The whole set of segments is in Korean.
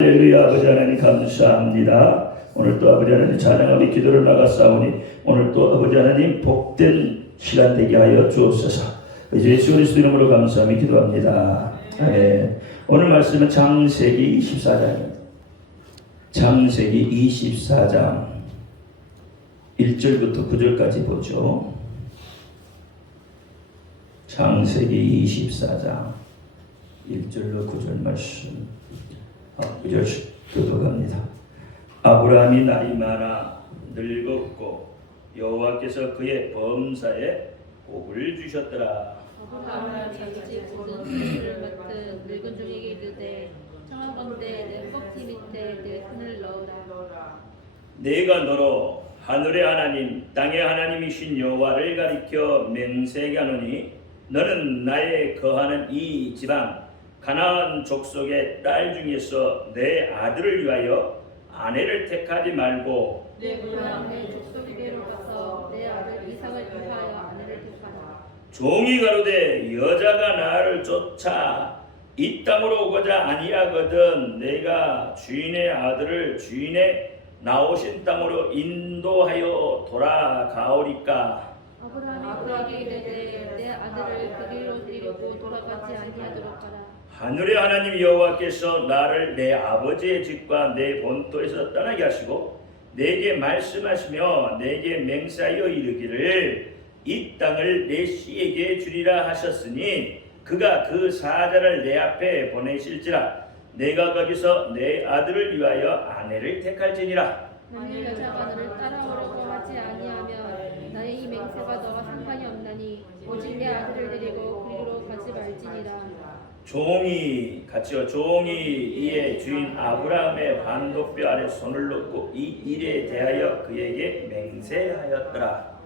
할렐루야. 아버지 하나님 감사합니다. 오늘 또 아버지 하나님 찬양하며 기도를 나갔사오니 오늘 또 아버지 하나님 복된 시간 되게 하여 주옵소서. 이제 예수 그리스도 이름으로 감사하며 기도합니다. 아멘. 오늘 말씀은 창세기 24장입니다. 창세기 24장 1절부터 9절까지 보죠. 창세기 24장 1절로 9절 말씀 9절씩 들어갑니다. 아브라함이 나이 많아 늙었고 여호와께서 그의 범사에 복을 주셨더라. 아브라함이 자기 모든 소유를 맡은 늙은 종에게 이르되 청하건대 내 꼭지 밑에 내 손을 넣으라. 내가 너로 하늘의 하나님 땅의 하나님이신 여호와를 가리켜 맹세하노니 너는 나의 거하는 이 지방 가나안 족속의 딸 중에서 내 아들을 위하여 아내를 택하지 말고 내 고향의 족속에게로 가서 내 아들 이삭을 위하여 아내를 택하라. 종이 가로되 여자가 나를 쫓아 이 땅으로 오고자 아니하거든 내가 주인의 아들을 주인의 나오신 땅으로 인도하여 돌아가오리까. 아브라함이 이르되 내 아들을 그 길로 데리고 돌아가지 아니하도록 하라. 하늘의 하나님 여호와께서 나를 내 아버지의 집과 내 본토에서 떠나게 하시고 내게 말씀하시며 내게 맹세하여 이르기를 이 땅을 내 씨에게 주리라 하셨으니 그가 그 사자를 내 앞에 보내실지라 내가 거기서 내 아들을 위하여 아내를 택할지니라. 만일 여자가 너를 따라오려고 하지 아니하면 나의 이 맹세가 너와 상관이 없나니 오직 내 아들을 데리고 그리로 가지 말지니라. 종이 같이요. 종이 이의 주인 아브라함의 반도뼈 아래 손을 넣고 이 일에 대하여 그에게 맹세하였더라.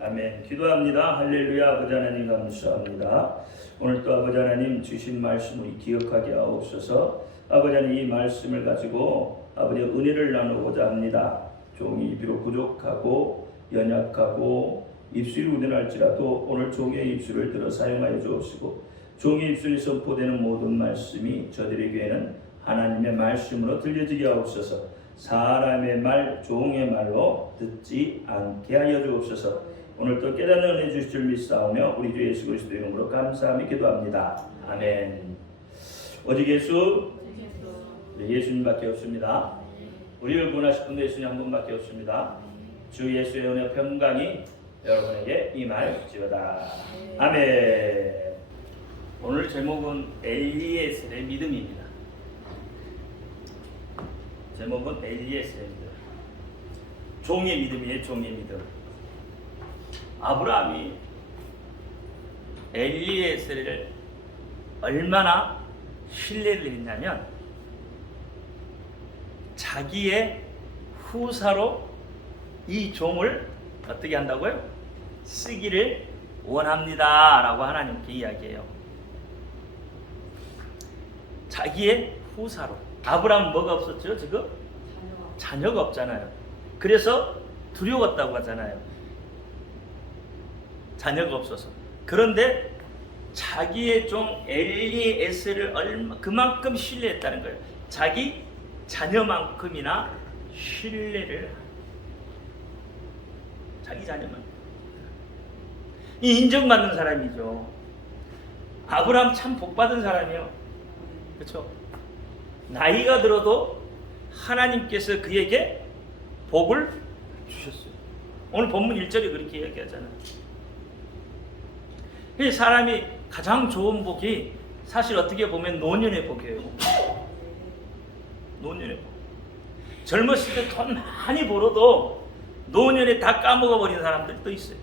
아멘. 기도합니다. 할렐루야. 아버지 하나님 감사합니다. 오늘 또 아버지 하나님 주신 말씀 우리 기억하게 하옵소서. 아버지 하나님 이 말씀을 가지고 아버지 은혜를 나누고자 합니다. 종이 비록 부족하고 연약하고 입술이 우둔할지라도 오늘 종의 입술을 들어 사용하여 주옵시고 종의 입술이 선포되는 모든 말씀이 저들에게는 하나님의 말씀으로 들려지게 하옵소서. 사람의 말, 종의 말로 듣지 않게 하여 주옵소서. 오늘 또 깨닫는 은혜 주실 줄 믿사오며 우리 주 예수 그리스도 이름으로 감사하며 기도합니다. 아멘. 오직 예수님밖에 없습니다. 우리를 구원하실 분도 예수님 한 분밖에 없습니다. 주 예수의 은혜 평강이 여러분에게 임할지어다. 아멘. 오늘 제목은 엘리에셀의 믿음입니다. 제목은 엘리에셀의 믿음. 종의 믿음이에요. 종의 믿음. 아브라함이 엘리에셀을 얼마나 신뢰를 했냐면 자기의 후사로 이 종을 어떻게 한다고요? 쓰기를 원합니다 라고 하나님께 이야기해요. 자기의 후사로. 아브라함은 뭐가 없었죠? 지금? 자녀가 없잖아요. 그래서 두려웠다고 하잖아요. 자녀가 없어서. 그런데 자기의 종 엘리에셀을 그만큼 신뢰했다는 거예요. 자기 자녀만큼이나 신뢰를 자기 자녀만 이 인정받는 사람이죠. 아브라함 참 복받은 사람이에요. 그렇죠? 나이가 들어도 하나님께서 그에게 복을 주셨어요. 오늘 본문 1절이 그렇게 이야기하잖아요. 이 사람이 가장 좋은 복이 사실 어떻게 보면 노년의 복이에요. 노년의 복. 젊었을 때 돈 많이 벌어도 노년에 다 까먹어 버린 사람들도 있어요.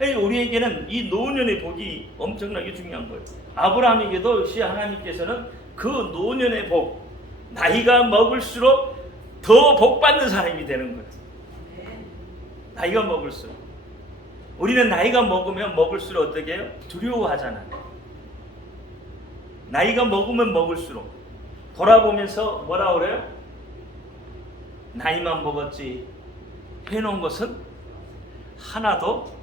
우리에게는 이 노년의 복이 엄청나게 중요한 거예요. 아브라함에게도 역시 하나님께서는 그 노년의 복, 나이가 먹을수록 더 복받는 사람이 되는 거예요. 나이가 먹을수록. 우리는 나이가 먹으면 먹을수록 어떻게 해요? 두려워하잖아요. 나이가 먹으면 먹을수록 돌아보면서 뭐라 그래요? 나이만 먹었지 해놓은 것은 하나도.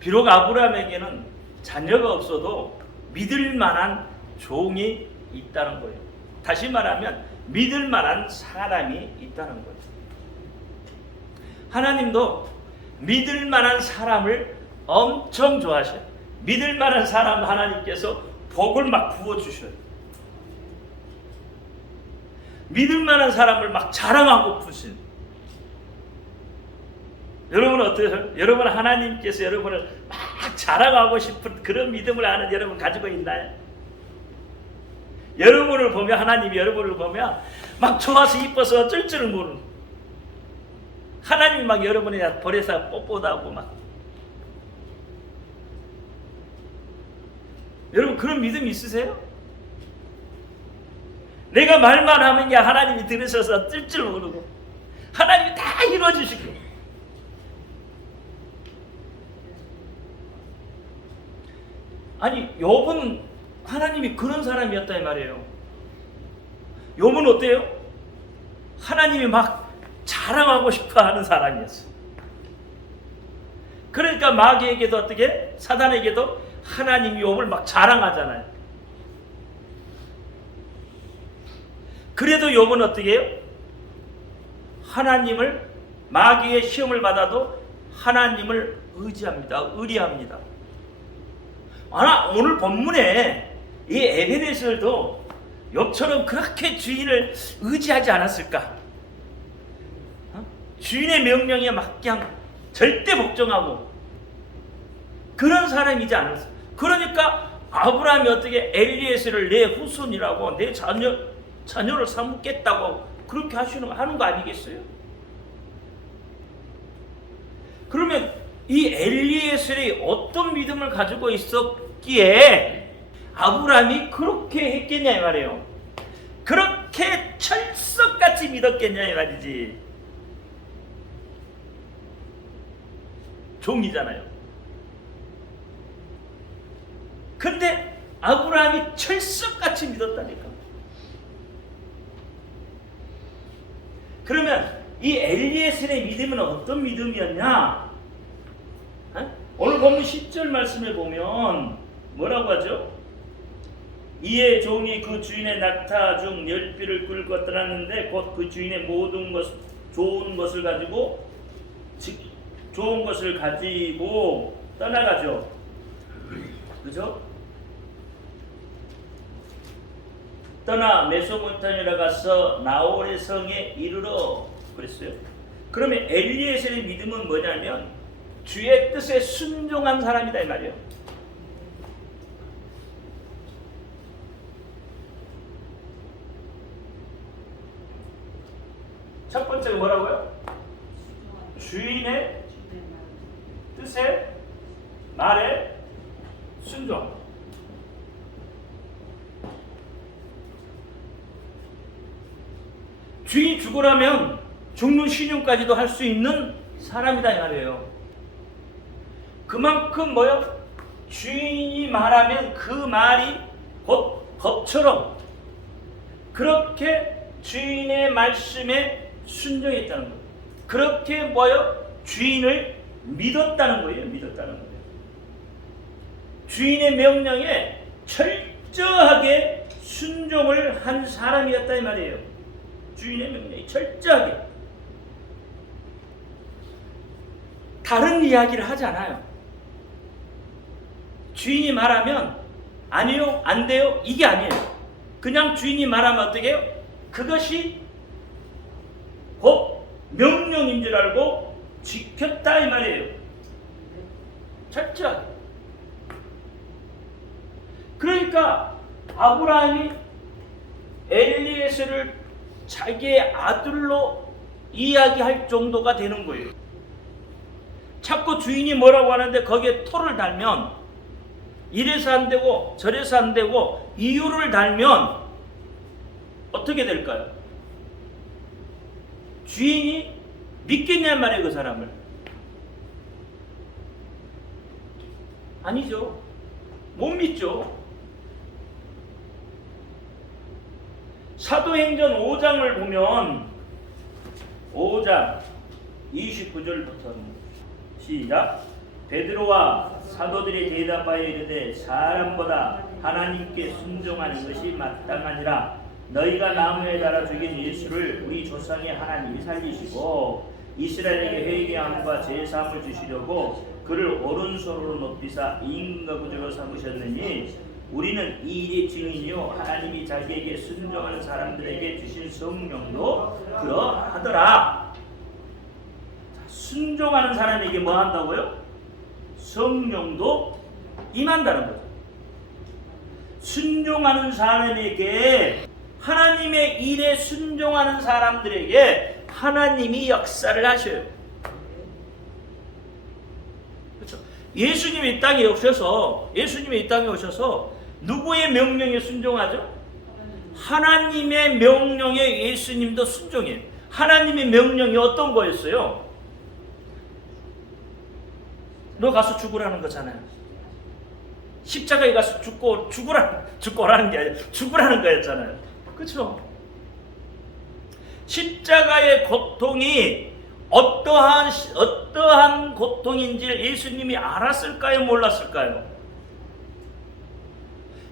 비록 아브라함에게는 자녀가 없어도 믿을 만한 종이 있다는 거예요. 다시 말하면 믿을 만한 사람이 있다는 거예요. 하나님도 믿을 만한 사람을 엄청 좋아하셔요. 믿을 만한 사람 하나님께서 복을 막 부어주셔요. 믿을 만한 사람을 막 자랑하고 푸신. 여러분은 어떠세요? 여러분 하나님께서 여러분을 막 자랑하고 싶은 그런 믿음을 아는 여러분 가지고 있나요? 여러분을 보면 하나님이 여러분을 보면 막 좋아서 이뻐서 어쩔 줄을 모르는, 하나님 막 여러분의 볼에서 뽀뽀하고 막, 여러분 그런 믿음 있으세요? 내가 말만 하면 야 하나님이 들으셔서 어쩔 줄 모르고 하나님이 다 이루어주시고. 아니 욥은 하나님이 그런 사람이었다 이 말이에요. 욥은 어때요? 하나님이 막 자랑하고 싶어하는 사람이었어요. 그러니까 마귀에게도 어떻게? 사단에게도 하나님이 욥을 막 자랑하잖아요. 그래도 욥은 어떻게 해요? 하나님을, 마귀의 시험을 받아도 하나님을 의지합니다. 의리합니다. 오늘 본문에 이 에베네셀도 욥처럼 그렇게 주인을 의지하지 않았을까? 주인의 명령에 막 그냥 절대 복종하고 그런 사람이지 않았어. 그러니까 아브라함이 어떻게 엘리에셀을 내 후손이라고 내 자녀를 삼겠다고 그렇게 하는 거 아니겠어요? 그러면 이 엘리에셀이 어떤 믿음을 가지고 있었기에 아브라함이 그렇게 했겠냐 이 말이에요. 그렇게 철석같이 믿었겠냐 이 말이지. 종이잖아요. 근데 아브라함이 철석같이 믿었다니까. 그러면 이 엘리에셀의 믿음은 어떤 믿음이었냐? 오늘 본문 10절 말씀을 보면 뭐라고 하죠? 이에 종이 그 주인의 낙타 중 10비를 끌고 떠났는데 곧 그 주인의 모든 것, 좋은 것을 가지고 떠나가죠. 그죠? 떠나 메소포타미아로 가서 나홀의 성에 이르러 그랬어요. 그러면 엘리에셀의 믿음은 뭐냐면 주의 뜻에 순종한 사람이다 이 말이에요. 첫 번째가 뭐라고요? 주인의 뜻에 말에 순종. 주인이 죽으라면 죽는 신용까지도 할 수 있는 사람이다 이 말이에요. 그만큼 뭐요? 주인이 말하면 그 말이 곧 법처럼 그렇게 주인의 말씀에 순종했다는 거예요. 그렇게 뭐요? 주인을 믿었다는 거예요. 믿었다는 거예요. 주인의 명령에 철저하게 순종을 한 사람이었다 이 말이에요. 주인의 명령에 철저하게. 다른 이야기를 하지 않아요. 주인이 말하면 아니요, 안 돼요, 이게 아니에요. 그냥 주인이 말하면 어떻게 해요? 그것이 곧 명령인 줄 알고 지켰다 이 말이에요. 철저하게. 그러니까 아브라함이 엘리에셀을 자기의 아들로 이야기할 정도가 되는 거예요. 자꾸 주인이 뭐라고 하는데 거기에 토를 달면 이래서 안 되고 저래서 안 되고 이유를 달면 어떻게 될까요? 주인이 믿겠냔 말이에요, 그 사람을. 아니죠. 못 믿죠. 사도행전 5장을 보면 5장 29절부터 시작. 베드로와 사도들이 대답하여 이르되 사람보다 하나님께 순종하는 것이 마땅하니라. 너희가 나무에 달아 죽인 예수를 우리 조상의 하나님이 살리시고 이스라엘에게 회개함과 제사함을 주시려고 그를 오른손으로 높이사 임금과 구주로 삼으셨느니 우리는 이 일의 증인이요 하나님이 자기에게 순종하는 사람들에게 주신 성령도 그러하더라. 순종하는 사람에게 뭐 한다고요? 성령도 임한다는 거죠. 순종하는 사람에게, 하나님의 일에 순종하는 사람들에게 하나님이 역사를 하셔요. 그렇죠? 예수님이 이 땅에 오셔서 누구의 명령에 순종하죠? 하나님의 명령에 예수님도 순종해요. 하나님의 명령이 어떤 거였어요? 너 가서 죽으라는 거잖아요. 십자가에 가서 죽고라는 게 아니라 죽으라는 거였잖아요. 그렇죠? 십자가의 고통이 어떠한 고통인지를 예수님이 알았을까요? 몰랐을까요?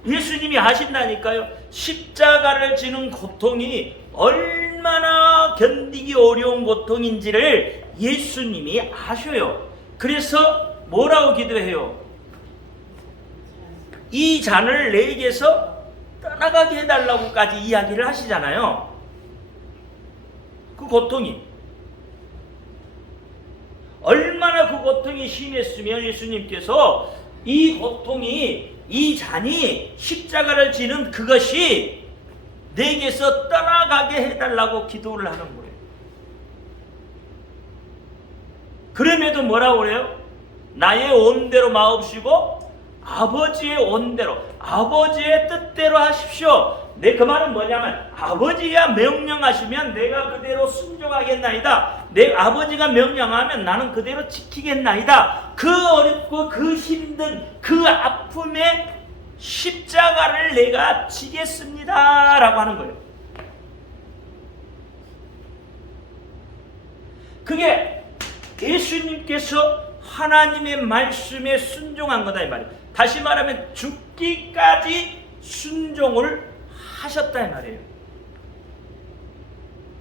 예수님이 아신다니까요. 십자가를 지는 고통이 얼마나 견디기 어려운 고통인지를 예수님이 아셔요. 그래서 뭐라고 기도해요? 이 잔을 내게서 떠나가게 해달라고까지 이야기를 하시잖아요. 그 고통이 얼마나 그 고통이 심했으면 예수님께서 이 고통이, 이 잔이, 십자가를 지는 그것이 내게서 떠나가게 해달라고 기도를 하는 거예요. 그럼에도 뭐라고 그래요? 나의 온대로 마옵시고 아버지의 온대로, 아버지의 뜻대로 하십시오. 그 말은 뭐냐면 아버지가 명령하시면 내가 그대로 순종하겠나이다. 내 아버지가 명령하면 나는 그대로 지키겠나이다. 그 어렵고 그 힘든 그 아픔의 십자가를 내가 지겠습니다 라고 하는 거예요. 그게 예수님께서 하나님의 말씀에 순종한 거다 이 말이에요. 다시 말하면 죽기까지 순종을 하셨다 이 말이에요.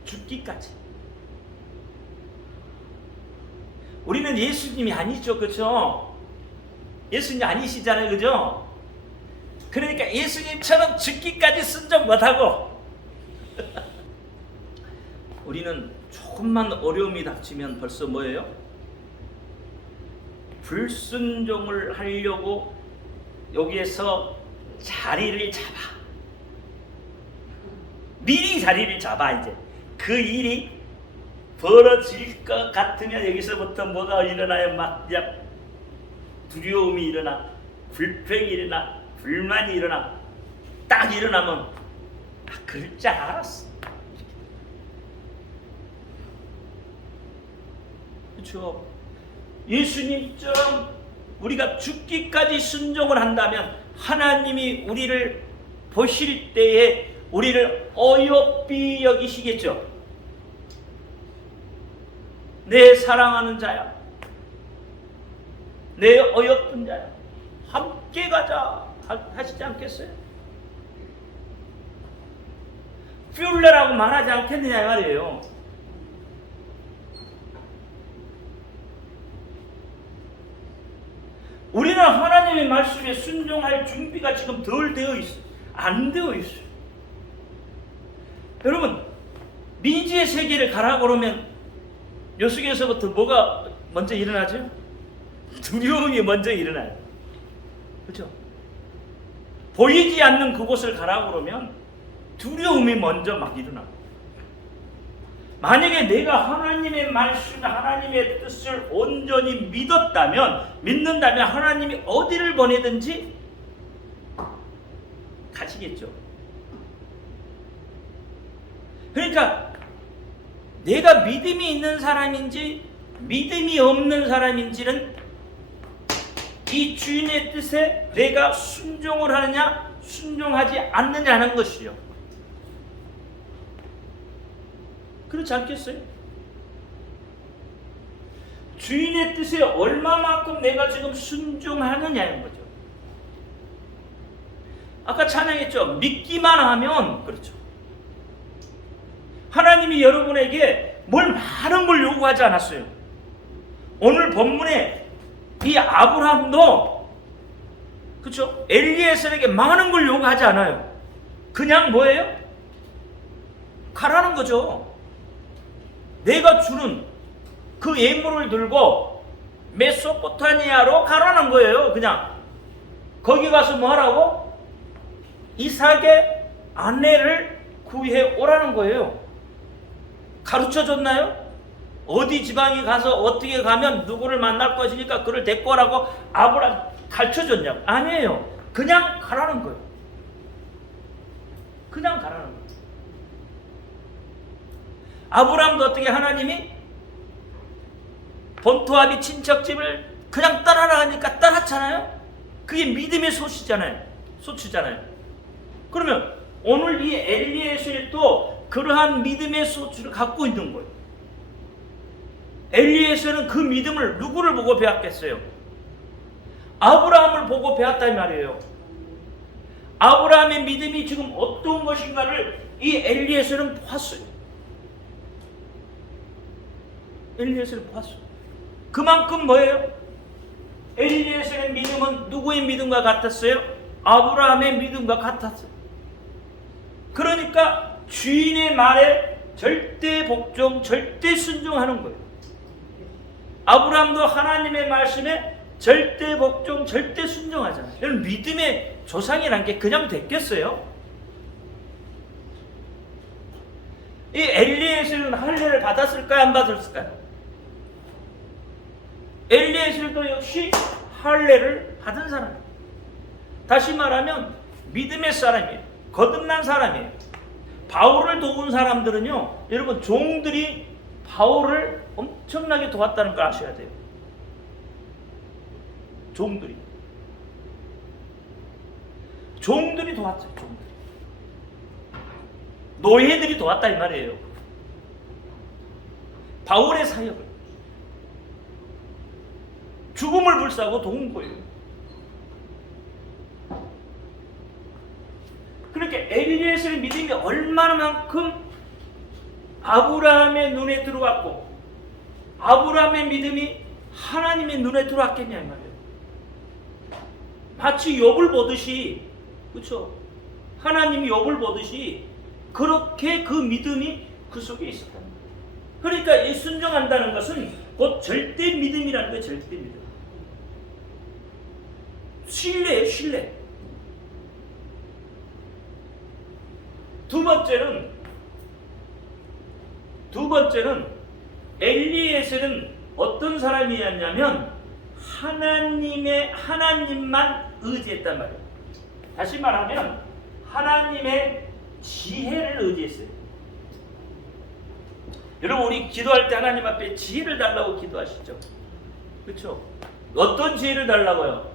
죽기까지. 우리는 예수님이 아니죠, 그렇죠? 예수님 아니시잖아요, 그죠? 그러니까 예수님처럼 죽기까지 순종 못하고 우리는 조금만 어려움이 닥치면 벌써 뭐예요? 불순종을 하려고 여기에서 자리를 잡아. 미리 자리를 잡아. 이제 그 일이 벌어질 것 같으면 여기서부터 뭐가 일어나요? 막 두려움이 일어나, 불평이 일어나, 불만이 일어나. 딱 일어나면 그럴 줄 알았어. 그렇죠? 예수님처럼 우리가 죽기까지 순종을 한다면 하나님이 우리를 보실 때에 우리를 어여삐 여기시겠죠. 내 사랑하는 자야, 내 어여쁜 자야, 함께 가자 하시지 않겠어요? 퓨레라고 말하지 않겠느냐 말이에요. 우리는 하나님의 말씀에 순종할 준비가 지금 덜 되어 있어요. 안 되어 있어요. 여러분, 미지의 세계를 가라 그러면 요 속에서부터 뭐가 먼저 일어나죠? 두려움이 먼저 일어나요. 그렇죠? 보이지 않는 그곳을 가라 그러면 두려움이 먼저 막 일어나고, 만약에 내가 하나님의 말씀, 하나님의 뜻을 온전히 믿는다면 하나님이 어디를 보내든지 가시겠죠. 그러니까 내가 믿음이 있는 사람인지 믿음이 없는 사람인지는 이 주인의 뜻에 내가 순종을 하느냐 순종하지 않느냐는 것이요. 그렇지 않겠어요? 주인의 뜻에 얼마만큼 내가 지금 순종하느냐는 거죠. 아까 찬양했죠. 믿기만 하면 그렇죠. 하나님이 여러분에게 뭘 많은 걸 요구하지 않았어요. 오늘 본문에 이 아브라함도 그렇죠. 엘리에셀에게 많은 걸 요구하지 않아요. 그냥 뭐예요? 가라는 거죠. 내가 주는 그 예물을 들고 메소포타미아로 가라는 거예요. 그냥 거기 가서 뭐 하라고? 이삭의 아내를 구해 오라는 거예요. 가르쳐 줬나요? 어디 지방에 가서 어떻게 가면 누구를 만날 것이니까 그를 데리고 오라고 아브라함 가르쳐 줬냐고? 아니에요. 그냥 가라는 거예요. 그냥 가라는 거예요. 아브라함도 어떻게 하나님이 본토아비 친척집을 그냥 따라가니까 따랐잖아요. 그게 믿음의 소치잖아요. 그러면 오늘 이 엘리에셀도 그러한 믿음의 소치를 갖고 있는 거예요. 엘리에셀은 그 믿음을 누구를 보고 배웠겠어요? 아브라함을 보고 배웠다 이 말이에요. 아브라함의 믿음이 지금 어떤 것인가를 이 엘리에셀은 보았어요. 엘리에셀은 보았어요. 그만큼 뭐예요? 엘리에셀의 믿음은 누구의 믿음과 같았어요? 아브라함의 믿음과 같았어요. 그러니까 주인의 말에 절대 복종, 절대 순종하는 거예요. 아브라함도 하나님의 말씀에 절대 복종, 절대 순종하잖아요. 여러분 믿음의 조상이란 게 그냥 됐겠어요? 이 엘리에셀은 할례를 받았을까요? 안 받았을까요? 엘리에셀도 역시 할례를 받은 사람이에요. 다시 말하면 믿음의 사람이에요. 거듭난 사람이에요. 바울을 도운 사람들은요, 여러분 종들이 바울을 엄청나게 도왔다는 걸 아셔야 돼요. 종들이 도왔어요. 종들이. 노예들이 도왔다 이 말이에요. 바울의 사역을 죽음을 불사고 도운 거예요. 그렇게 엘리에셀의 믿음이 얼마나만큼 아브라함의 눈에 들어왔고 아브라함의 믿음이 하나님의 눈에 들어왔겠냐 이 말이에요. 마치 욥을 보듯이, 그렇죠? 하나님이 욥을 보듯이 그렇게 그 믿음이 그 속에 있었다. 그러니까 이 순종한다는 것은 곧 절대 믿음이라는 거예요. 절대 믿음. 신뢰예요. 신뢰. 두 번째는 엘리에셀은 어떤 사람이었냐면 하나님만 의지했단 말이에요. 다시 말하면 하나님의 지혜를 의지했어요. 여러분 우리 기도할 때 하나님 앞에 지혜를 달라고 기도하시죠. 그렇죠? 어떤 지혜를 달라고요?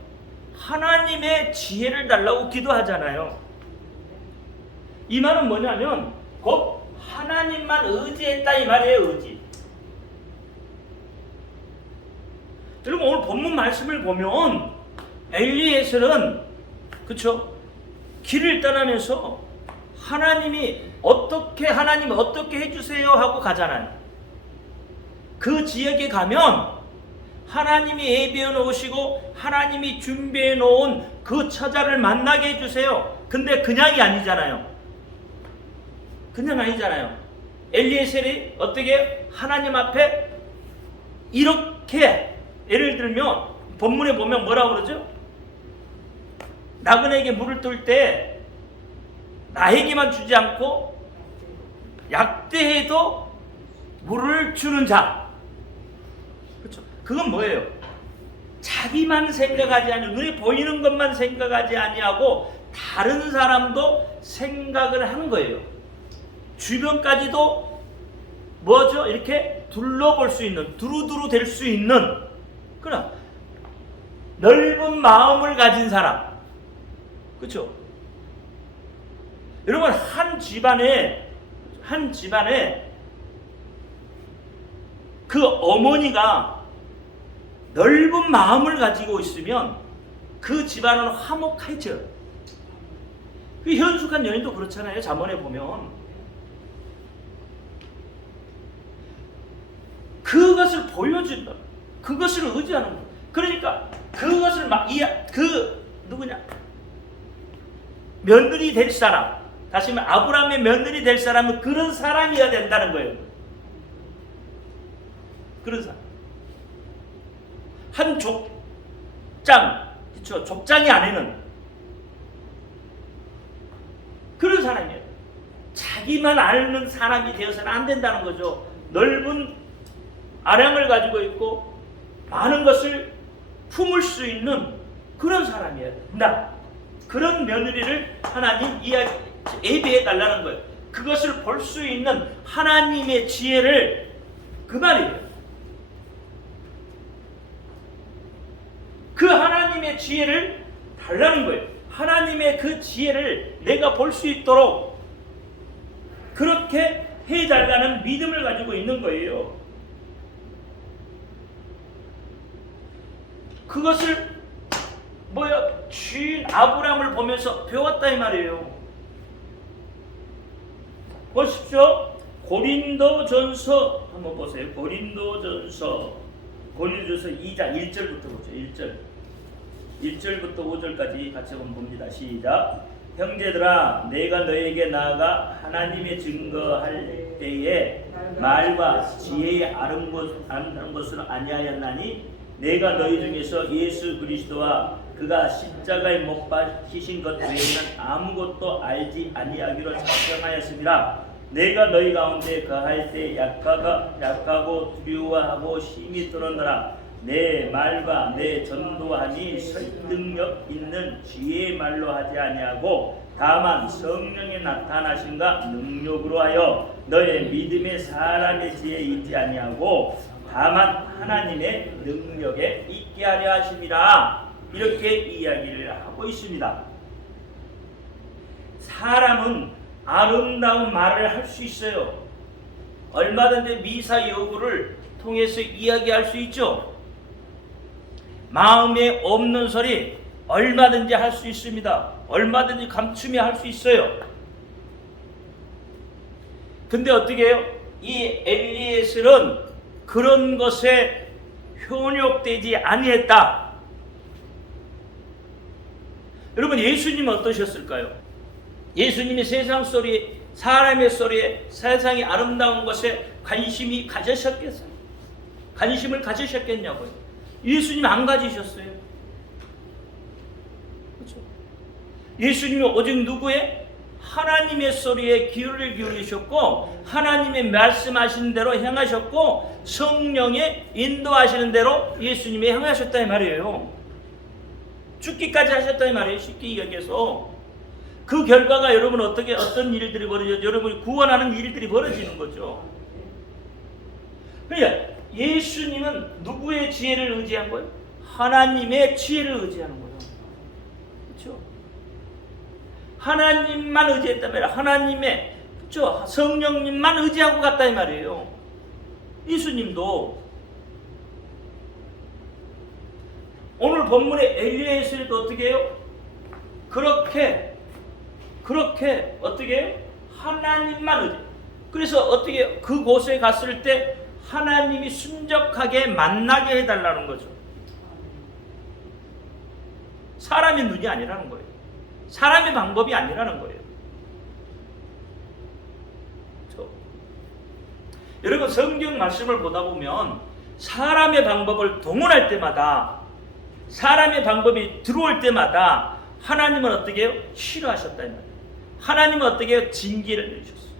하나님의 지혜를 달라고 기도하잖아요. 이 말은 뭐냐면 곧 하나님만 의지했다 이 말이에요. 의지. 여러분 오늘 본문 말씀을 보면 엘리에셀은 그렇죠? 길을 떠나면서 하나님 어떻게 해주세요 하고 가잖아요. 그 지역에 가면 하나님이 예비해 놓으시고 하나님이 준비해 놓은 그 처자를 만나게 해주세요. 근데 그냥이 아니잖아요. 엘리에셀이 어떻게 하나님 앞에 이렇게 예를 들면 본문에 보면 뭐라고 그러죠? 나그네에게 물을 뜰 때 나에게만 주지 않고 약대해도 물을 주는 자. 그렇죠? 그건 뭐예요? 자기만 생각하지 아니하고 눈에 보이는 것만 생각하지 아니하고 다른 사람도 생각을 하는 거예요. 주변까지도 뭐죠? 이렇게 둘러볼 수 있는, 두루두루 될 수 있는 그런 넓은 마음을 가진 사람. 그렇죠? 여러분 한 집안에 그 어머니가 넓은 마음을 가지고 있으면 그 집안은 화목해져요. 그 현숙한 연인도 그렇잖아요. 잠언에 보면 그것을 보여준다. 그것을 의지하는 거예요. 그러니까 그것을 누구냐? 며느리 될 사람, 다시 말하면 아브라함의 며느리 될 사람은 그런 사람이어야 된다는 거예요. 그런 사람. 한 족장, 그렇죠? 족장이 아니는 그런 사람이에요. 자기만 아는 사람이 되어서는 안 된다는 거죠. 넓은 아량을 가지고 있고 많은 것을 품을 수 있는 그런 사람이에요. 그런 며느리를 하나님 예비해 달라는 거예요. 그것을 볼 수 있는 하나님의 지혜를, 그 말이에요. 그 하나님의 지혜를 달라는 거예요. 하나님의 그 지혜를 내가 볼 수 있도록 그렇게 해달라는 믿음을 가지고 있는 거예요. 그것을 주인 아브라함을 보면서 배웠다 이 말이에요. 보십시오. 고린도전서 한번 보세요. 고린도전서 2장 1절부터 보죠. 1절부터 5절까지 같이 한번 봅니다. 시작. 형제들아, 내가 너에게 나아가 하나님의 증거할 때에 말과 지혜의 아름다운 것을 아니하였나니 내가 너희 중에서 예수 그리스도와 그가 십자가에 못 박히신 것 외에는 아무것도 알지 아니하기로 작정하였습니다. 내가 너희 가운데 거할 때 약하고 두려워하고 힘이 들었노라. 내 말과 내 전도함이 설득력 있는 지혜의 말로 하지 아니하고 다만 성령의 나타나심과 능력으로 하여 너의 믿음의 사람의 지혜에 있지 아니하고 다만 하나님의 능력에 있게 하려 하심이라. 이렇게 이야기를 하고 있습니다. 사람은 아름다운 말을 할 수 있어요. 얼마든지 미사 여구를 통해서 이야기할 수 있죠. 마음에 없는 소리 얼마든지 할 수 있습니다. 얼마든지 감추며 할 수 있어요. 근데 어떻게 해요? 이 엘리에셀은 그런 것에 현혹되지 아니했다. 여러분, 예수님은 어떠셨을까요? 예수님이 세상 소리, 사람의 소리에, 세상의 아름다운 것에 관심을 가지셨겠냐고요? 예수님 안 가지셨어요. 그렇죠? 예수님이 오직 누구의? 하나님의 소리에 귀를 기울이셨고 하나님의 말씀하시는 대로 행하셨고 성령의 인도하시는 대로 예수님이 행하셨다 이 말이에요. 죽기까지 하셨다 이 말이에요. 쉽게 이야기해서 그 결과가 여러분 어떤 일들이 벌어져요? 여러분이 구원하는 일들이 벌어지는 거죠. 그러니까 예수님은 누구의 지혜를 의지한 거예요? 하나님의 지혜를 의지하는 거예요. 그렇죠? 하나님만 의지했다면 하나님의, 그렇죠? 성령님만 의지하고 갔다 이 말이에요. 예수님도 오늘 본문의 엘리에셀도 어떻게 해요? 그렇게 어떻게 해요? 하나님만 의지. 그래서 어떻게 해요? 그곳에 갔을 때 하나님이 순적하게 만나게 해달라는 거죠. 사람의 눈이 아니라는 거예요. 사람의 방법이 아니라는 거예요. 그렇죠? 여러분, 성경 말씀을 보다 보면 사람의 방법을 동원할 때마다, 사람의 방법이 들어올 때마다 하나님은 어떻게 해요? 싫어하셨다 이 말이에요. 하나님은 어떻게 해요? 징계를 내리셨어요.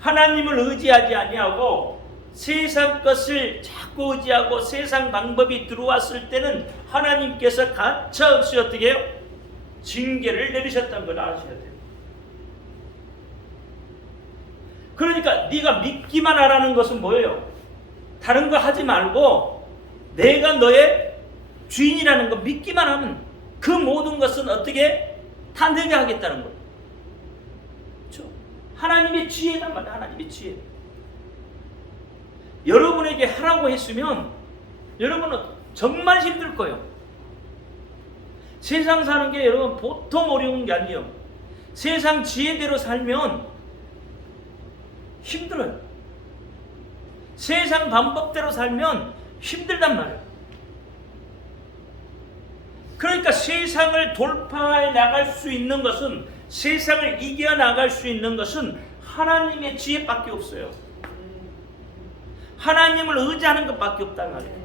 하나님을 의지하지 아니하고 세상 것을 자꾸 의지하고 세상 방법이 들어왔을 때는 하나님께서 가차없이 어떻게 해요? 징계를 내리셨다는 걸 아셔야 돼요. 그러니까 네가 믿기만 하라는 것은 뭐예요? 다른 거 하지 말고 내가 너의 주인이라는 거 믿기만 하면 그 모든 것은 어떻게 다 내가 하겠다는 거예요. 그렇죠? 하나님의 지혜란 말이에요. 하나님의 지혜. 여러분에게 하라고 했으면 여러분은 정말 힘들 거예요. 세상 사는 게 여러분 보통 어려운 게 아니에요. 세상 지혜대로 살면 힘들어요. 세상 방법대로 살면 힘들단 말이에요. 그러니까 세상을 돌파해 나갈 수 있는 것은, 세상을 이겨 나갈 수 있는 것은 하나님의 지혜밖에 없어요. 하나님을 의지하는 것밖에 없단 말이에요.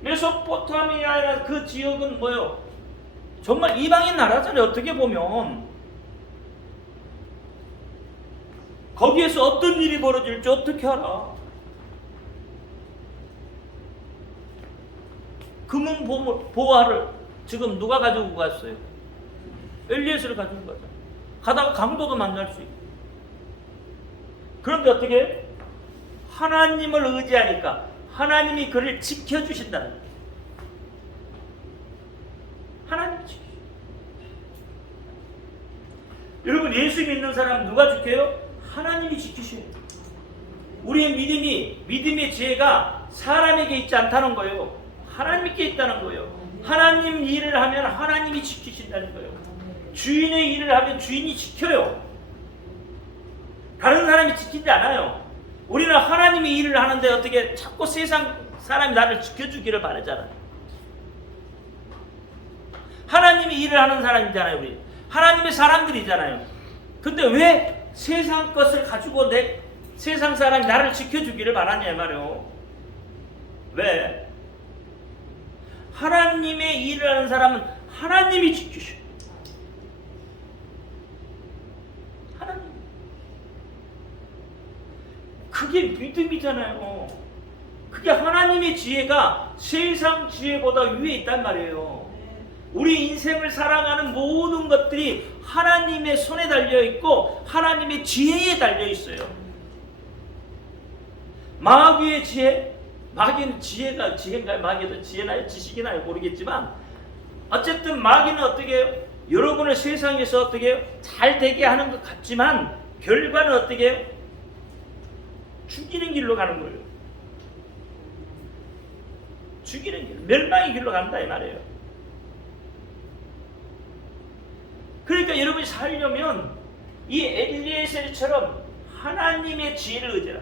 메소포타미아나 그 지역은 뭐예요? 정말 이방인 나라잖아요. 어떻게 보면 거기에서 어떤 일이 벌어질지 어떻게 알아? 금은 보화를 지금 누가 가지고 갔어요? 엘리에스를 가지고 가죠. 가다가 강도도 만날 수 있고. 그런데 어떻게 해요? 하나님을 의지하니까 하나님이 그를 지켜주신다는 거예요. 하나님이 지켜주신다. 여러분, 예수 믿는 사람 누가 지켜요? 하나님이 지키셔요. 우리의 믿음의 지혜가 사람에게 있지 않다는 거예요. 하나님께 있다는 거예요. 하나님 일을 하면 하나님이 지키신다는 거예요. 주인의 일을 하면 주인이 지켜요. 다른 사람이 지키지 않아요. 우리는 하나님의 일을 하는데 어떻게 자꾸 세상 사람이 나를 지켜주기를 바라잖아요. 하나님이 일을 하는 사람이잖아요. 우리 하나님의 사람들이잖아요. 근데 왜 세상 것을 가지고 세상 사람이 나를 지켜주기를 바라냐 말이에요. 왜? 하나님의 일을 하는 사람은 하나님이 지키셔요. 하나님. 그게 믿음이잖아요. 그게 하나님의 지혜가 세상 지혜보다 위에 있단 말이에요. 우리 인생을 살아가는 모든 것들이 하나님의 손에 달려있고 하나님의 지혜에 달려있어요. 마귀의 지혜? 마귀는 지혜인가요? 마귀도 지혜나요? 지식이나요? 모르겠지만 어쨌든 마귀는 어떻게 해요? 여러분을 세상에서 어떻게 해요? 잘 되게 하는 것 같지만 결과는 어떻게 해요? 죽이는 길로 가는 거예요. 죽이는 길, 멸망의 길로 간다 이 말이에요. 그러니까 여러분이 살려면 이 엘리에셀처럼 하나님의 지혜를 의지하라.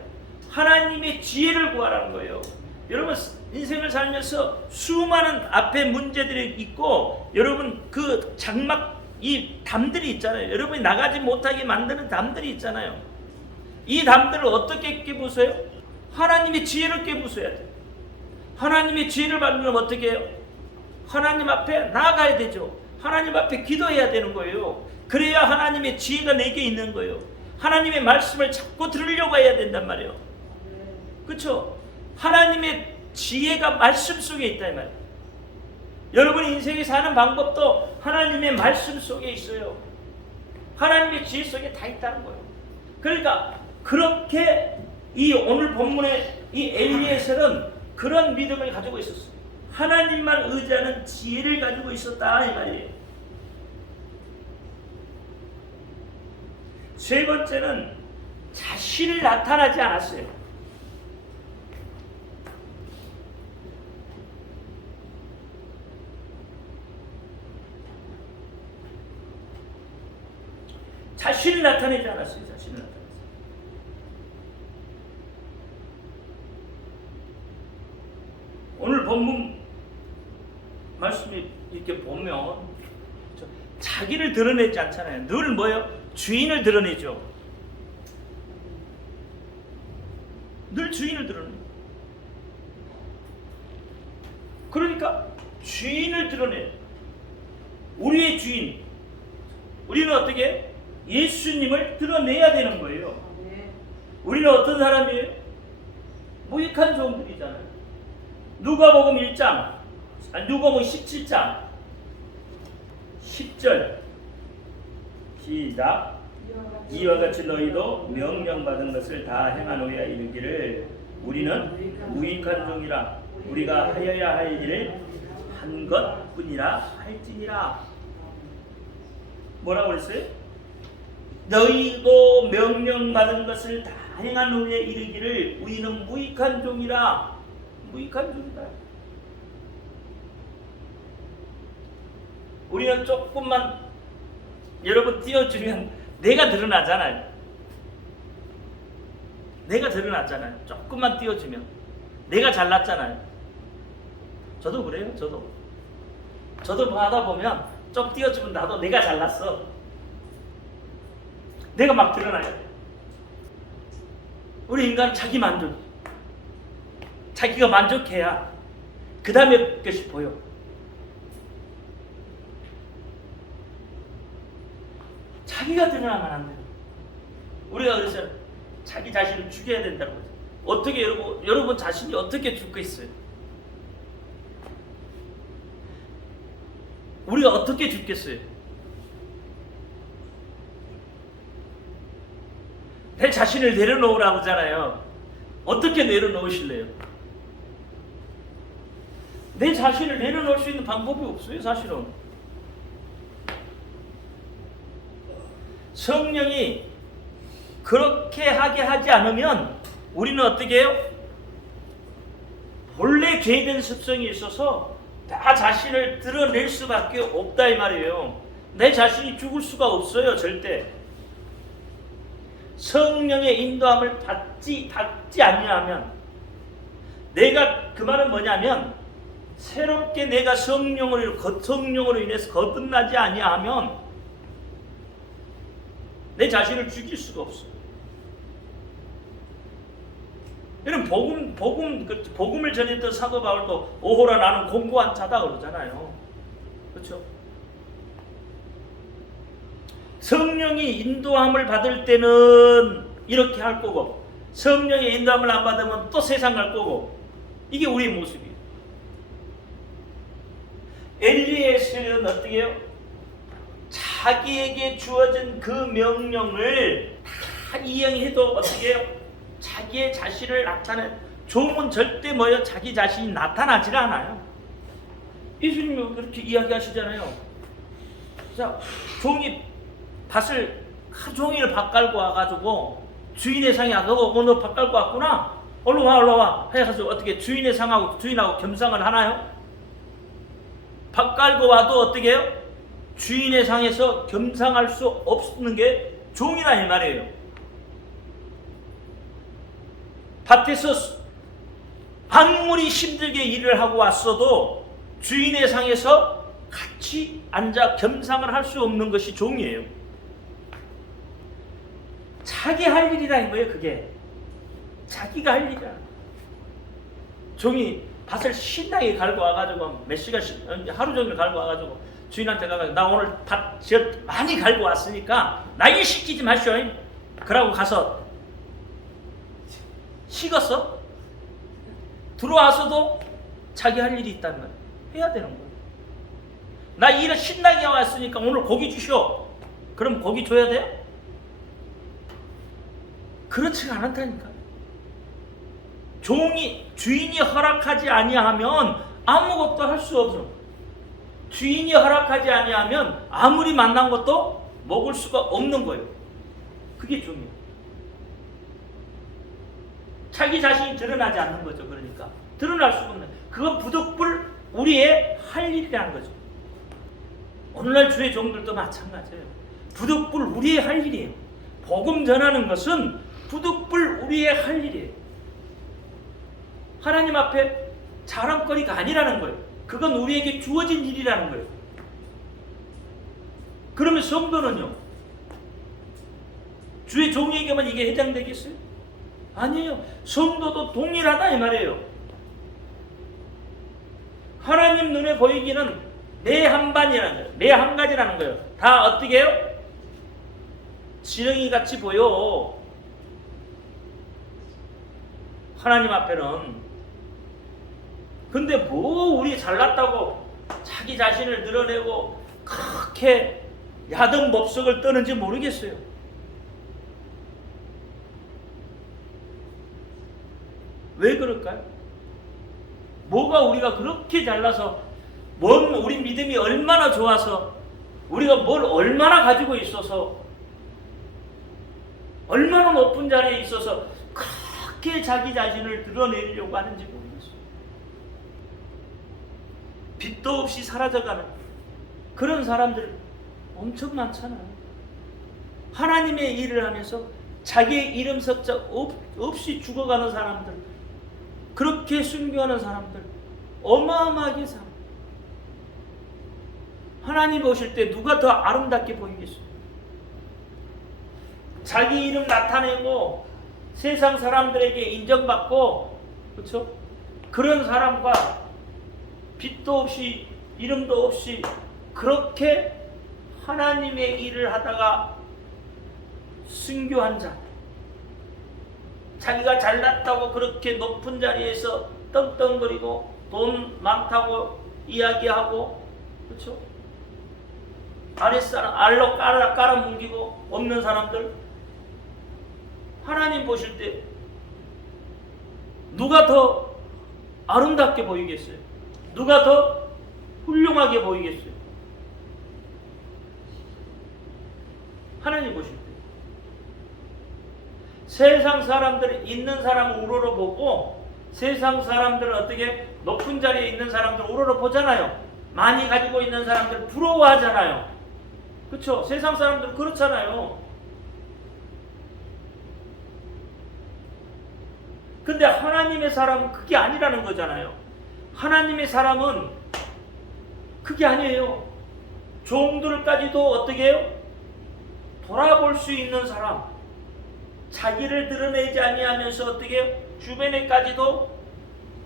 하나님의 지혜를 구하라는 거예요. 여러분 인생을 살면서 수많은 앞에 문제들이 있고 여러분 그 장막 이 담들이 있잖아요. 여러분이 나가지 못하게 만드는 담들이 있잖아요. 이 담들을 어떻게 깨부숴요? 하나님의 지혜를 깨부숴야 돼요. 하나님의 지혜를 받으면 어떻게 해요? 하나님 앞에 나아가야 되죠. 하나님 앞에 기도해야 되는 거예요. 그래야 하나님의 지혜가 내게 있는 거예요. 하나님의 말씀을 자꾸 들으려고 해야 된단 말이에요. 그렇죠? 하나님의 지혜가 말씀 속에 있다 이 말이에요. 여러분이 인생에 사는 방법도 하나님의 말씀 속에 있어요. 하나님의 지혜 속에 다 있다는 거예요. 그러니까 그렇게 이 오늘 본문의 이 엘리에셀은 그런 믿음을 가지고 있었어요. 하나님만 의지하는 지혜를 가지고 있었다 이 말이에요. 세 번째는 자신을 나타나지 않았어요. 자신을 나타내지 않았어요. 자신을 나타냈어요. 오늘 본문 말씀이 이렇게 보면 자기를 드러내지 않잖아요. 늘 뭐예요? 주인을 드러내죠. 늘 주인을 드러내요. 그러니까 주인을 드러내요. 우리의 주인. 우리는 어떻게 해요? 예수님을 드러내야 되는 거예요. 우리는 어떤 사람이에요? 무익한 종들이잖아요. 누가복음 1장, 누가복음 17장 10절 시작. 이와 같이 너희도 명령받은 것을 다 행하노야 이르기를 우리는 무익한 종이라 우리가 하여야 할 일을 한 것뿐이라 할지니라. 뭐라고 그랬어요? 너희도 명령받은 것을 다 행한 후에 이르기를 우리는 무익한 종이라. 무익한 종이다. 우리는 조금만 여러분 띄워주면 내가 드러나잖아요. 내가 드러났잖아요. 조금만 띄워주면 내가 잘났잖아요. 저도 그래요. 저도 뭐 하다 보면 좀 띄워주면 나도 내가 잘났어. 내가 막 드러나야 돼. 우리 인간 자기 만족, 자기가 만족해야 그 다음에 것이 보여. 자기가 드러나면 안 돼요. 우리가 그래서 자기 자신을 죽여야 된다고 하죠. 어떻게 여러분 자신이 어떻게 죽겠어요? 우리가 어떻게 죽겠어요? 내 자신을 내려놓으라고 하잖아요. 어떻게 내려놓으실래요? 내 자신을 내려놓을 수 있는 방법이 없어요, 사실은. 성령이 그렇게 하게 하지 않으면 우리는 어떻게 해요? 본래 죄된 습성이 있어서 나 자신을 드러낼 수밖에 없다 이 말이에요. 내 자신이 죽을 수가 없어요, 절대. 성령의 인도함을 받지 아니하면, 내가 그 말은 뭐냐면 새롭게 내가 성령으로 인해서 거듭나지 아니하면 내 자신을 죽일 수가 없어. 이런 복음을 전했던 사도 바울도 오호라 나는 공고한 자다 그러잖아요. 그렇죠? 성령이 인도함을 받을 때는 이렇게 할 거고, 성령의 인도함을 안 받으면 또 세상 갈 거고, 이게 우리의 모습이에요. 엘리에셀은 어떻게 해요? 자기에게 주어진 그 명령을 다 이행해도 어떻게 해요? 자기의 자신을 나타내. 종은 절대 뭐예요? 자기 자신이 나타나질 않아요. 예수님이 그렇게 이야기하시잖아요. 자, 종이 밭을 하루 종일 밭 깔고 와가지고 주인의 상이 너 밭 깔고 왔구나? 얼른 와 해서 어떻게 주인의 상하고 주인하고 겸상을 하나요? 밭 깔고 와도 어떻게 해요? 주인의 상에서 겸상할 수 없는 게 종이라 이 말이에요. 밭에서 아무리 힘들게 일을 하고 왔어도 주인의 상에서 같이 앉아 겸상을 할 수 없는 것이 종이에요. 자기 할 일이다 이거예요. 그게 자기가 할 일이야. 종이 밭을 신나게 갈고 와가지고 몇 시간 하루 종일 갈고 와가지고 주인한테 가가지고 나 오늘 밭 많이 갈고 왔으니까 나 일 시키지 마시오. 그러고 가서 식었어? 들어와서도 자기 할 일이 있다는 거야. 해야 되는 거야. 나 일을 신나게 왔으니까 오늘 고기 주시오. 그럼 고기 줘야 돼요? 그렇지가 않다니까. 주인이 허락하지 아니하면 아무것도 할 수 없어. 주인이 허락하지 아니하면 아무리 만난 것도 먹을 수가 없는 거예요. 그게 종이에요. 자기 자신이 드러나지 않는 거죠. 그러니까 드러날 수가 없는. 그건 부득불 우리의 할 일이라는 거죠. 오늘날 주의 종들도 마찬가지예요. 부득불 우리의 할 일이에요. 복음 전하는 것은 부득불 우리의 할 일이에요. 하나님 앞에 자랑거리가 아니라는 거예요. 그건 우리에게 주어진 일이라는 거예요. 그러면 성도는요? 주의 종에게만 이게 해당되겠어요? 아니에요. 성도도 동일하다 이 말이에요. 하나님 눈에 보이기는 매 한 반이라는 거예요. 매 한 가지라는 거예요. 다 어떻게 해요? 지렁이 같이 보여. 하나님 앞에는. 근데 뭐 우리 잘났다고 자기 자신을 드러내고 그렇게 야단 법석을 떠는지 모르겠어요. 왜 그럴까요? 뭐가 우리가 그렇게 잘나서, 우리 믿음이 얼마나 좋아서, 우리가 뭘 얼마나 가지고 있어서, 얼마나 높은 자리에 있어서 그렇게 자기 자신을 드러내려고 하는지 모르겠어요. 빛도 없이 사라져가는 그런 사람들 엄청 많잖아요. 하나님의 일을 하면서 자기의 이름 석자 없이 죽어가는 사람들, 그렇게 순교하는 사람들 어마어마하게 살아. 하나님 오실 때 누가 더 아름답게 보이겠어요? 자기 이름 나타내고 세상 사람들에게 인정받고, 그렇죠? 그런 사람과 빛도 없이 이름도 없이 그렇게 하나님의 일을 하다가 순교한 자, 자기가 잘났다고 그렇게 높은 자리에서 떵떵거리고 돈 많다고 이야기하고, 그렇죠? 아랫사람 알로 깔아뭉기고 없는 사람들, 하나님 보실 때 누가 더 아름답게 보이겠어요? 누가 더 훌륭하게 보이겠어요? 하나님 보실 때 세상 사람들이 있는 사람을 우러러보고, 세상 사람들은 어떻게 높은 자리에 있는 사람들 우러러보잖아요. 많이 가지고 있는 사람들 부러워하잖아요. 그렇죠? 세상 사람들 그렇잖아요. 근데 하나님의 사람은 그게 아니라는 거잖아요. 하나님의 사람은 그게 아니에요. 종들까지도 어떻게 해요? 돌아볼 수 있는 사람, 자기를 드러내지 아니하면서 어떻게 해요? 주변에까지도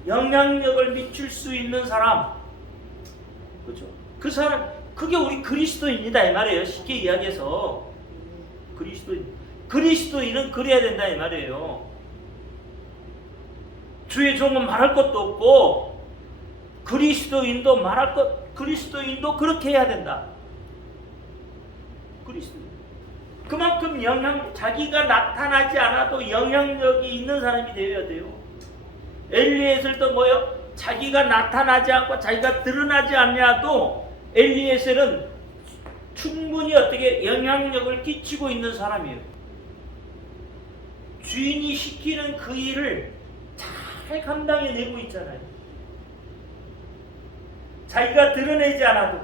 영향력을 미칠 수 있는 사람, 그렇죠? 그 사람, 그게 우리 그리스도인이다 이 말이에요. 쉽게 이야기해서 그리스도인은 그래야 된다 이 말이에요. 주의 종은 말할 것도 없고 그리스도인도 그리스도인도 그렇게 해야 된다. 그리스도인. 그만큼 자기가 나타나지 않아도 영향력이 있는 사람이 되어야 돼요. 엘리에셀도 뭐요? 자기가 나타나지 않고 자기가 드러나지 않냐도 엘리에셀은 충분히 어떻게 영향력을 끼치고 있는 사람이에요. 주인이 시키는 그 일을 잘 감당해내고 있잖아요. 자기가 드러내지 않아도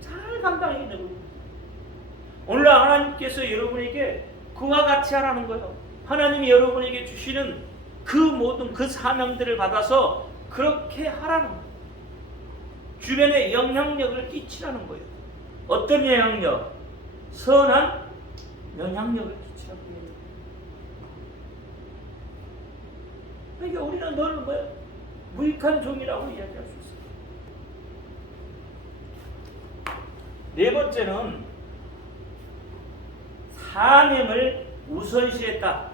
잘 감당해내고 있어요. 오늘 하나님께서 여러분에게 그와 같이 하라는 거예요. 하나님이 여러분에게 주시는 그 모든 그 사명들을 받아서 그렇게 하라는 거예요. 주변에 영향력을 끼치라는 거예요. 어떤 영향력? 선한 영향력을 끼치라고 해요. 그러니까 우리는 늘 뭐야? 무익한 종이라고 이야기할 수 있어요. 네 번째는 사명을 우선시했다.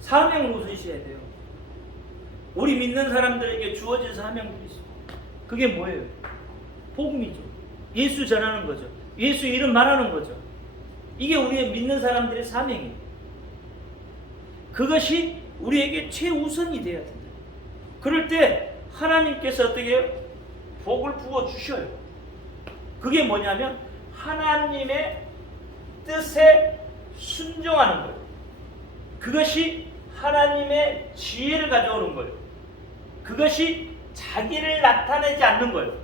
사명을 우선시해야 돼요. 우리 믿는 사람들에게 주어진 사명들이 있어요. 그게 뭐예요? 복음이죠. 예수 전하는 거죠. 예수 이름 말하는 거죠. 이게 우리의 믿는 사람들의 사명이에요. 그것이 우리에게 최우선이 되어야 된다. 그럴 때 하나님께서 어떻게 해요? 복을 부어 주셔요. 그게 뭐냐면 하나님의 뜻에 순종하는 거예요. 그것이 하나님의 지혜를 가져오는 거예요. 그것이 자기를 나타내지 않는 거예요.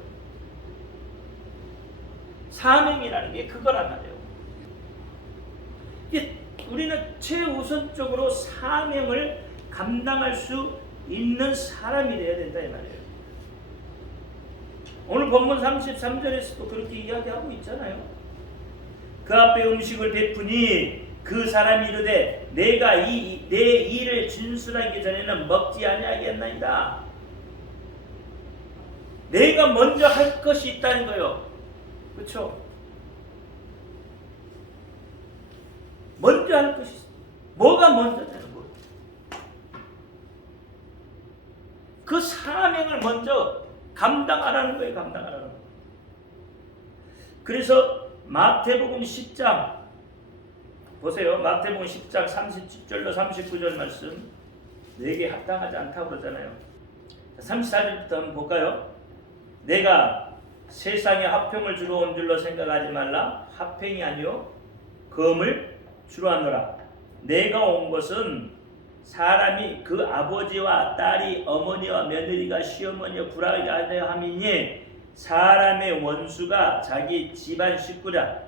사명이라는 게 그거란 말이에요. 이게 우리는 최우선적으로 사명을 감당할 수 있는 사람이 되어야 된다 이 말이에요. 오늘 본문 33절에서도 그렇게 이야기하고 있잖아요. 그 앞에 음식을 베푸니 그 사람이 이르되 내가 내 일을 진술하기 전에는 먹지 아니하겠나이다. 내가 먼저 할 것이 있다는 거예요. 그렇죠? 먼저 할 것이 있어. 뭐가 먼저 되는 거예요? 그 사명을 먼저 감당하라는 거예요. 감당하라는 거예요. 그래서 마태복음 10장 보세요. 마태복음 10장 30절로 39절 말씀 내게 합당하지 않다고 그러잖아요. 34절부터 한번 볼까요? 내가 세상에 화평을 주러 온 줄로 생각하지 말라. 화평이 아니요 검을 주로 하노라. 내가 온 것은 사람이 그 아버지와 딸이 어머니와 며느리가 시어머니와 불화하게 하려 함이니 사람의 원수가 자기 집안 식구라.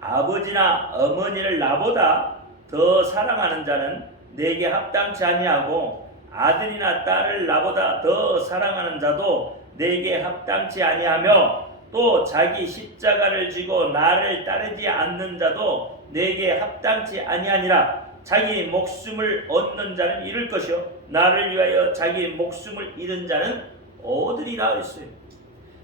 아버지나 어머니를 나보다 더 사랑하는 자는 내게 합당치 아니하고 아들이나 딸을 나보다 더 사랑하는 자도 내게 합당치 아니하며 또 자기 십자가를 지고 나를 따르지 않는 자도 내게 합당치 아니하니라. 자기 목숨을 얻는 자는 잃을 것이요 나를 위하여 자기 목숨을 잃은 자는 얻으리라 했어요.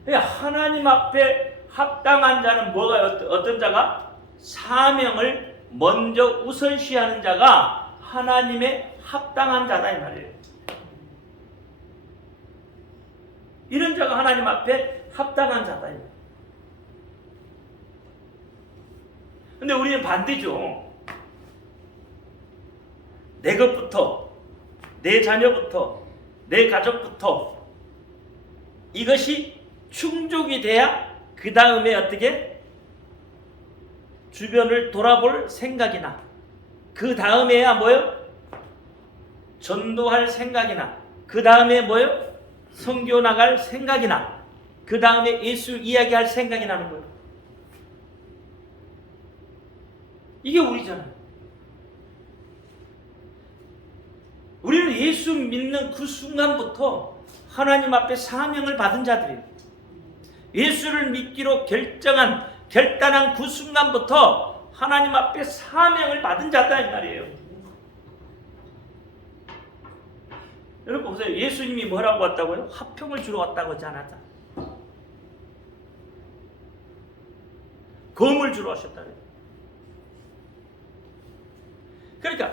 하나님 앞에 합당한 자는 뭐가 어떤 자가? 사명을 먼저 우선시하는 자가 하나님의 합당한 자다 이 말이에요. 이런 자가 하나님 앞에 합당한 자다. 근데 우리는 반대죠. 내 것부터, 내 자녀부터, 내 가족부터 이것이 충족이 돼야 그 다음에 어떻게 주변을 돌아볼 생각이 나. 그 다음에야 뭐요? 전도할 생각이 나. 그 다음에 뭐요? 선교 나갈 생각이 나. 그 다음에 예수 이야기할 생각이 나는 거예요. 이게 우리잖아요. 우리는 예수 믿는 그 순간부터 하나님 앞에 사명을 받은 자들이에요. 예수를 믿기로 결단한 그 순간부터 하나님 앞에 사명을 받은 자다 이 말이에요. 여러분 보세요. 예수님이 뭐라고 왔다고요? 화평을 주러 왔다고 하지 않았다. 검을 주러 하셨다. 그러니까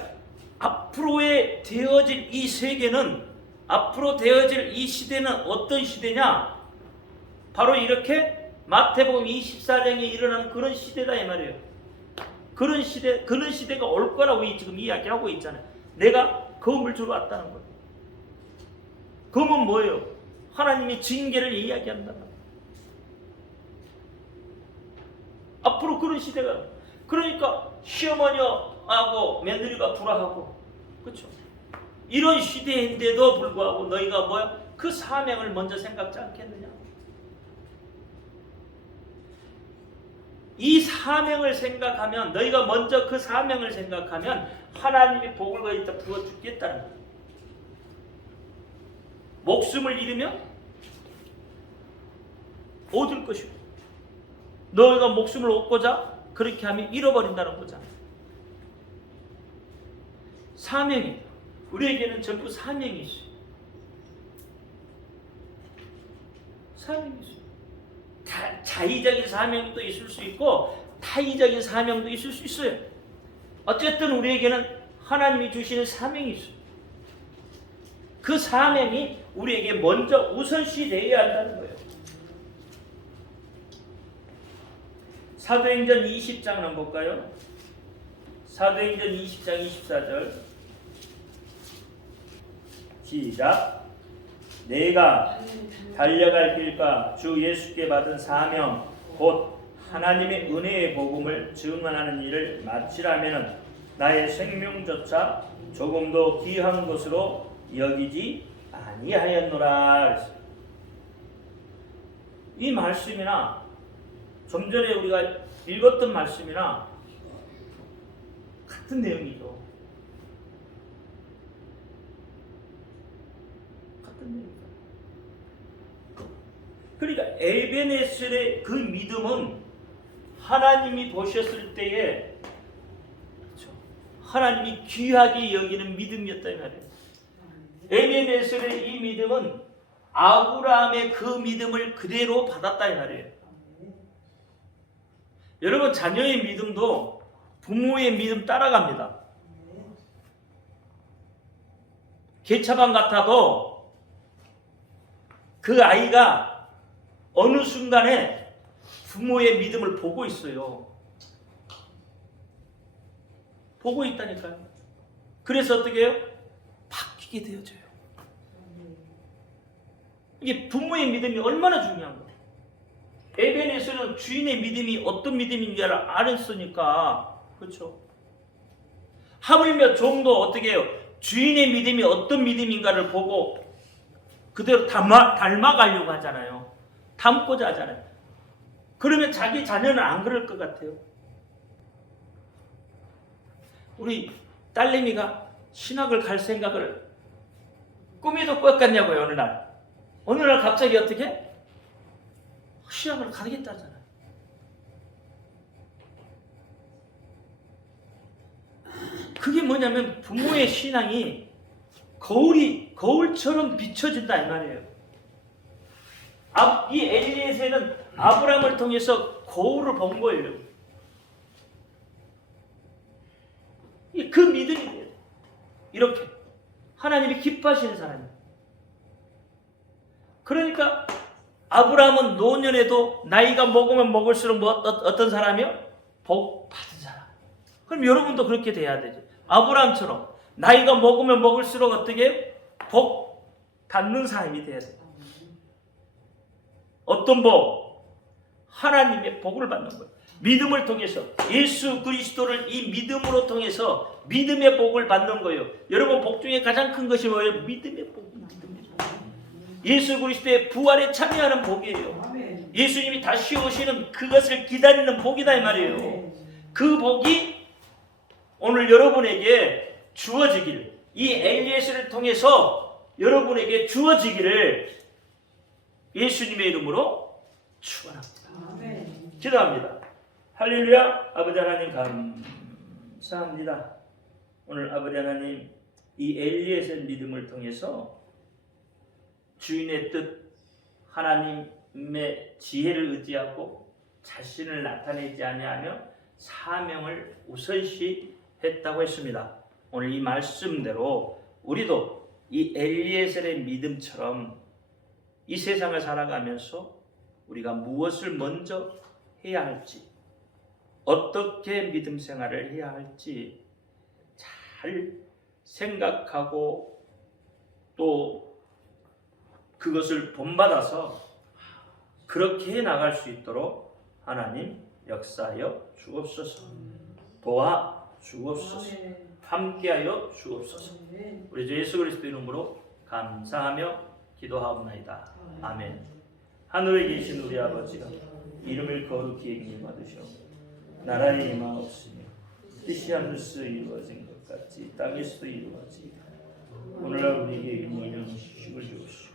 앞으로의 되어질 이 세계는, 앞으로 되어질 이 시대는 어떤 시대냐? 바로 이렇게 마태복음 24장에 일어나는 그런 시대다 이 말이에요. 그런 시대가 올 거라고 지금 이야기하고 있잖아요. 내가 검을 주러 왔다는 거예요. 검은 뭐예요? 하나님의 징계를 이야기한단 말이에요. 앞으로 그런 시대가, 그러니까 시어머니하고 며느리가 불화하고, 그렇죠? 이런 시대인데도 불구하고 너희가 뭐야? 그 사명을 먼저 생각지 않겠느냐? 이 사명을 생각하면, 너희가 먼저 그 사명을 생각하면 하나님이 복을 거기다 부어주겠다는 거예요. 목숨을 잃으면 얻을 것이고, 너희가 목숨을 얻고자 그렇게 하면 잃어버린다는 거잖아요. 사명이, 우리에게는 전부 사명이 있어요. 사명이 있어요. 자의적인 사명도 있을 수 있고 타의적인 사명도 있을 수 있어요. 어쨌든 우리에게는 하나님이 주시는 사명이 있어요. 그 사명이 우리에게 먼저 우선시 되어야 한다는 거예요. 사도행전 20장 한번 볼까요? 사도행전 20장 24절 시작. 내가 달려갈 길과 주 예수께 받은 사명 곧 하나님의 은혜의 복음을 증언하는 일을 마치라면은 나의 생명조차 조금도 귀한 것으로 여기지 아니하였노라. 이 말씀이나 좀 전에 우리가 읽었던 말씀이나 같은 내용이죠. 같은 내용이죠. 그러니까 에베네셀의 그 믿음은 하나님이 보셨을 때에, 그렇죠, 하나님이 귀하게 여기는 믿음이었다 이 말이에요. 에베네셀의 이 믿음은 아브라함의 그 믿음을 그대로 받았다 이 말이에요. 여러분, 자녀의 믿음도 부모의 믿음 따라갑니다. 개차반 같아도 그 아이가 어느 순간에 부모의 믿음을 보고 있어요. 보고 있다니까요. 그래서 어떻게 해요? 바뀌게 되어져요. 이게 부모의 믿음이 얼마나 중요한 거예요. 에베네셀은 주인의 믿음이 어떤 믿음인지를 알았으니까, 그렇죠? 하물며 종도 어떻게 해요? 주인의 믿음이 어떤 믿음인가를 보고 그대로 닮아가려고 하잖아요. 닮고자 하잖아요. 그러면 자기 자녀는 안 그럴 것 같아요. 우리 딸내미가 신학을 갈 생각을 꿈에도 꿨겠냐고요. 어느 날 갑자기 어떻게? 신학을 가겠다잖아요. 그게 뭐냐면 부모의 신앙이 거울처럼 비춰진다 이 말이에요. 이 엘리에셀은 아브라함을 통해서 거울을 본 거예요. 그 믿음이 돼요. 이렇게 하나님이 기뻐하시는 사람이에요. 그러니까 아브라함은 노년에도 나이가 먹으면 먹을수록 어떤 사람이요? 복 받은 사람. 그럼 여러분도 그렇게 돼야 되죠. 아브라함처럼 나이가 먹으면 먹을수록 어떻게 복 받는 사람이 돼야 돼요. 어떤 복? 하나님의 복을 받는 거예요. 믿음을 통해서 예수 그리스도를 이 믿음으로 통해서 믿음의 복을 받는 거예요. 여러분 복 중에 가장 큰 것이 뭐예요? 믿음의 복입니다. 예수 그리스도의 부활에 참여하는 복이에요. 예수님이 다시 오시는 그것을 기다리는 복이다 이 말이에요. 그 복이 오늘 여러분에게 주어지기를, 이 엘리에셀을 통해서 여러분에게 주어지기를 예수님의 이름으로 축원합니다. 기도합니다. 할렐루야. 아버지 하나님 감사합니다. 오늘 아버지 하나님 이 엘리에셀 믿음을 통해서 주인의 뜻, 하나님의 지혜를 의지하고 자신을 나타내지 아니하며 사명을 우선시 했다고 했습니다. 오늘 이 말씀대로 우리도 이 엘리에셀의 믿음처럼 이 세상을 살아가면서 우리가 무엇을 먼저 해야 할지, 어떻게 믿음 생활을 해야 할지 잘 생각하고 또 그것을 본받아서 그렇게 나갈 수 있도록 하나님 역사하여 주옵소서. 도와 주옵소서. 함께하여 주옵소서. 우리 주 예수 그리스도 이름으로 감사하며 기도하옵나이다. 아멘. 하늘에 계신 우리 아버지가 이름을 거룩히 여김을 받으시오. 나라의 임하옵시며 뜻이 하늘에서 이루어진 것 같이 땅에서도 이루어지이다. 오늘날 우리에게 일용할 음식을 주옵시오.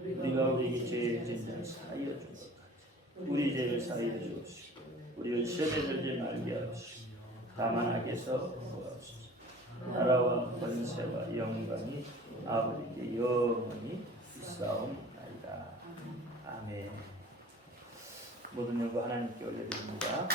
우리가 우리에게 죄의 진을 사하여 준 것 같이 우리 죄를 사하여 주옵시오. 우리를 시험에 들지 말게 하옵시오. 다만 악에서 구하옵소서. 나라와 권세와 영광이 아버지께 영원히 있사옵나이다. 아멘. 모든 영광 하나님께 올려드립니다.